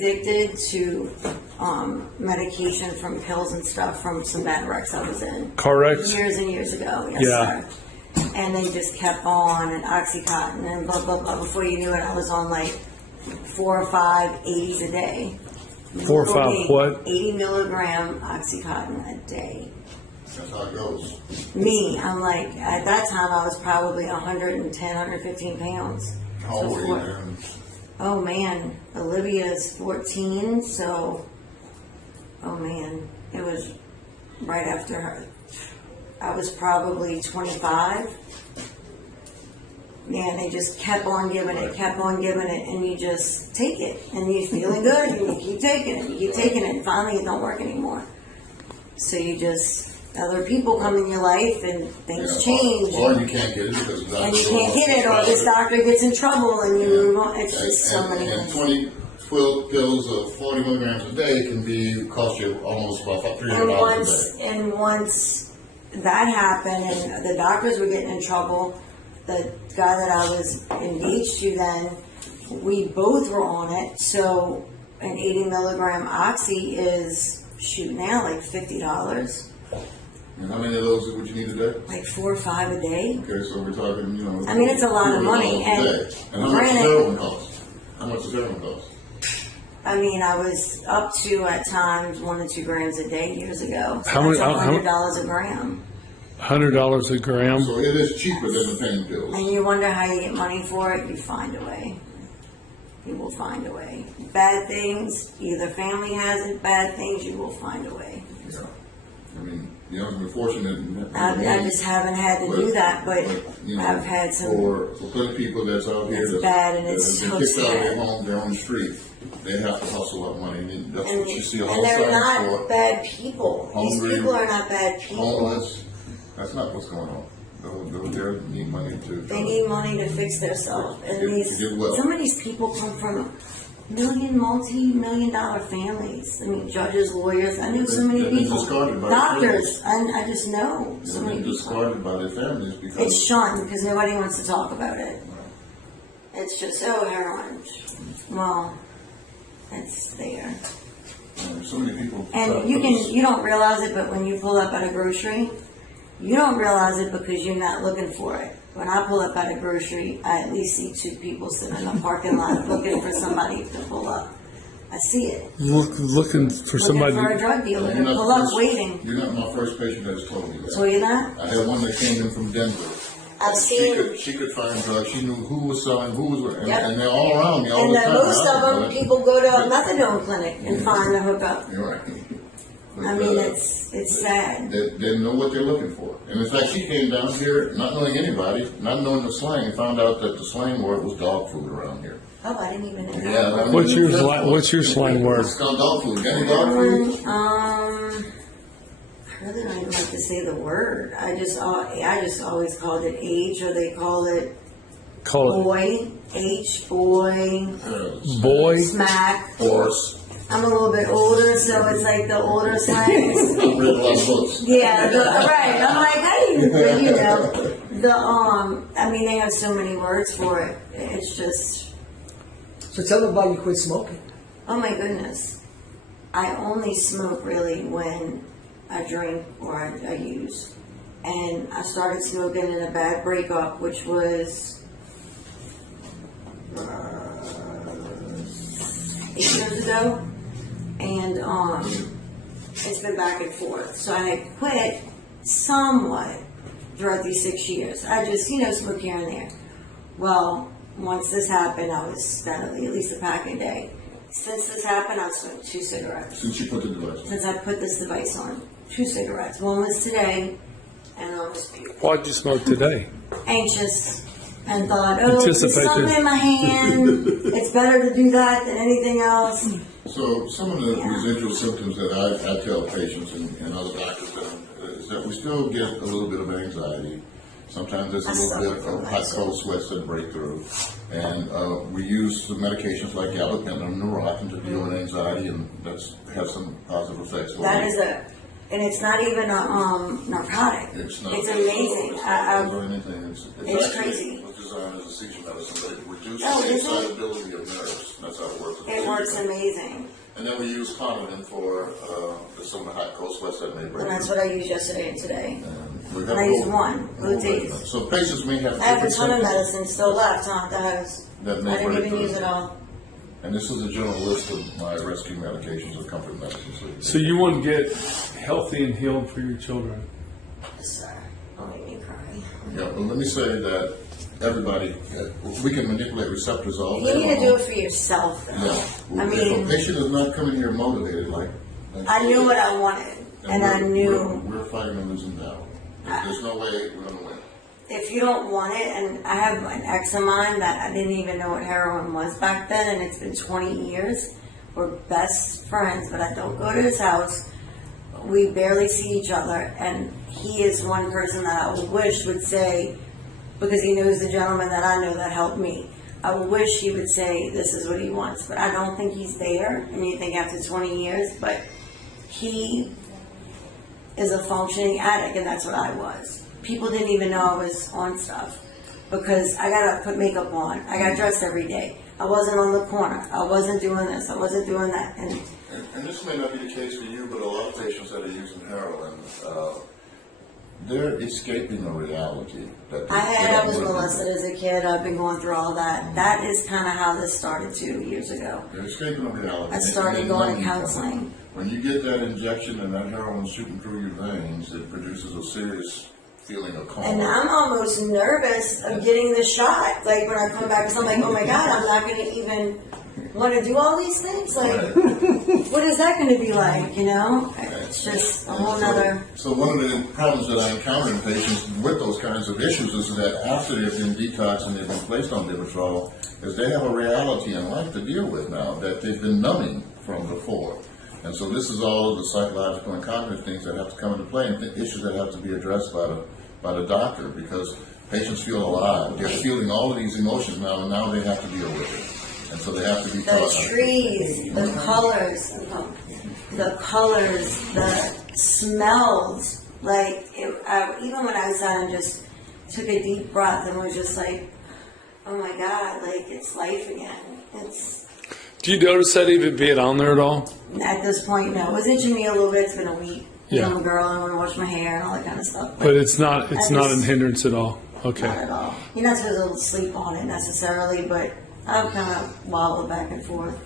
Addicted to medication from pills and stuff from some bad wrecks I was in. Correct. Years and years ago. Yes, Yeah. sir. And they just kept on, and Oxycontin and blah, blah, blah. Before you knew it, I was on like 4 or 5 80s a day. 4 or 5 what? 80 milligram Oxycontin a day. That's how it goes. Me, I'm like, at that time I was probably 110, 115 pounds. How old were you then? Oh man, Olivia's 14, so, oh man, it was right after her. I was probably 25. Man, they just kept on giving it, and you just take it, and you're feeling good, and you keep taking it, and finally it don't work anymore. So you just, other people come in your life, and things change. Or you can't get it because of that. And you can't get it, or this doctor gets in trouble, and you move on. It's just so many And things. 20 pills of 40 milligrams a day can cost you almost about $300 a day. And once that happened, and the doctors were getting in trouble, the guy that I was engaged to then, we both were on it. So an 80 milligram oxy is now like $50. And how many of those would you need a day? Like 4 or 5 a day. Okay, so we're talking, I mean, it's a lot of money. And how much does heroin cost? How much does heroin cost? I mean, I was up to at times 1 to 2 grams a day years ago. So How many- that's $100 a gram. $100 a gram. So it is cheaper than the pain pills. And you wonder how you get money for it. You find a way. You will find a way. Bad things, either family has it. Bad things, you will find a way. Yeah. I mean, we're fortunate. I just haven't had to do that, but you know, I've had some. For plenty of people that's out here It's bad, and it's that so have been kicked out of their sad. home, they're on the street. They have to hustle up money. And that's And, what you see all and the they're time not for. bad people. These Hungry, people are not bad people. Homeless. That's not what's going on. They need money to. They need money to fix themselves. And To these, get well. some of these people come from multi-million dollar families. I mean, judges, lawyers. I know so many They've been people. discarded by Doctors. I just know so They've many been people. discarded by their families because. It's shunned because nobody wants to talk about it. It's just, oh, heroin. Well, it's there. So many people. And you don't realize it, but when you pull up at a grocery, you don't realize it because you're not looking for it. When I pull up at a grocery, I at least see 2 people sitting in a parking lot looking for somebody to pull up. I see it. Looking for somebody. Looking for a drug dealer to You're not pull the up, first- waiting. You're not my first patient that's told me that. So you're not? I had one that came in from Denver. I've She seen, could find drugs. She knew who was selling, who was, and, Yep. and they're all around me all and the time. most of them, But- people go to a methadone clinic and find the hookup. You're right. But, I mean, it's sad. They know what they're looking for. And in fact, she came down here not knowing anybody, not knowing the slang, and found out that the slang word was dog food around here. Oh, I didn't even know. Yeah. I mean, What's your slang word? It's called dog food. Any dog food? I really don't even like to say the word. I just always called it H, or they call it Call it boy, H, boy, boy. smack. Horse. I'm a little bit older, so it's like the older slang. I've read a lot of books. Yeah, right. I'm like, how do you know, I mean, they have so many words for it. It's just, So tell them why you quit smoking. oh my goodness. I only smoke really when I drink or I use. And I started smoking in a bad breakup, which was 8 years ago. And it's been back and forth. So I had quit somewhat throughout these 6 years. I just, smoke here and there. Well, once this happened, I was steadily, at least a pack a day. Since this happened, I've smoked 2 cigarettes. Since you put the device on. Since I put this device on, 2 cigarettes. One was today, and one was beautiful. Why'd you smoke today? Anxious, and thought, oh, there's Anticipated. something in my hand. It's better to do that than anything else. So some of the residual symptoms that I tell patients and other doctors is that we still get a little bit of anxiety. Sometimes there's a little bit of hot cold sweats that break through. And we use some medications like gabapentin and Neurontin to deal with anxiety, and that's have some positive effects. That is and it's not even a narcotic. It's not. It's amazing. Or anything. It's It's actually crazy. was designed as a seizure medicine, but it reduces Oh, the is it? excitability of nerves. That's how it works. with It seizure works medicine. amazing. And then we use Clonidine for some of the hot cold sweats that may break. And that's what I used yesterday and today. We have And I a used whole- one, whole Gluteus. regimen. So patients may have I have a different ton of symptoms. medicine still left, huh, the house. That I may didn't break even through. use it all. And this is a general list of my rescue medications or comfort medicines. So you want to get healthy and healed for your children. Yes, sir. Don't make me cry. Yeah, well, let me say that everybody, we can manipulate receptors all day You need to long. do it for yourself, though. Yeah. I If a mean, patient is not coming here motivated, like I knew what I wanted, and I knew we're fighting a losing battle. There's no way we're going to win. if you don't want it, and I have an ex of mine that I didn't even know what heroin was back then, and it's been 20 years. We're best friends, but I don't go to his house. We barely see each other, and he is one person that I wish would say, because he knows the gentleman that I know that helped me, I wish he would say this is what he wants, but I don't think he's there, and you think after 20 years, but he is a functioning addict, and that's what I was. People didn't even know I was on stuff because I gotta put makeup on. I got dressed every day. I wasn't on the corner. I wasn't doing this. I wasn't doing that. And this may not be the case for you, but a lot of patients that are using heroin, they're escaping a reality. That I was molested as a kid. I've been going through all that. That is kind of how this started 2 years ago. They're escaping a reality. I started going to counseling. When you get that injection and that heroin shooting through your veins, it produces a serious feeling of calm. And I'm almost nervous of getting the shot. Like when I come back, because I'm like, oh my God, I'm not going to even want to do all these things. Like, what is that going to be like? You know, it's just a whole nother. So one of the problems that I encounter in patients with those kinds of issues is that after they've been detoxed and they've been placed on Vivitrol, is they have a reality in life to deal with now that they've been numbing from before. And so this is all of the psychological and cognitive things that have to come into play and issues that have to be addressed by the doctor, because patients feel alive. They're feeling all of these emotions now, and now they have to deal with it. And so they have to be taught. The trees, the colors, the smells. Like, even when I was out and just took a deep breath and was just like, oh my God, like it's life again. Do you notice that even being on there at all? At this point, no. It was itching me a little bit. It's been a week. Yeah. I'm a girl. I want to wash my hair and all that kind of stuff. But it's not I not just- a hindrance at all. Okay. Not at all. You're not supposed to sleep on it necessarily, but I've kind of wobbled back and forth.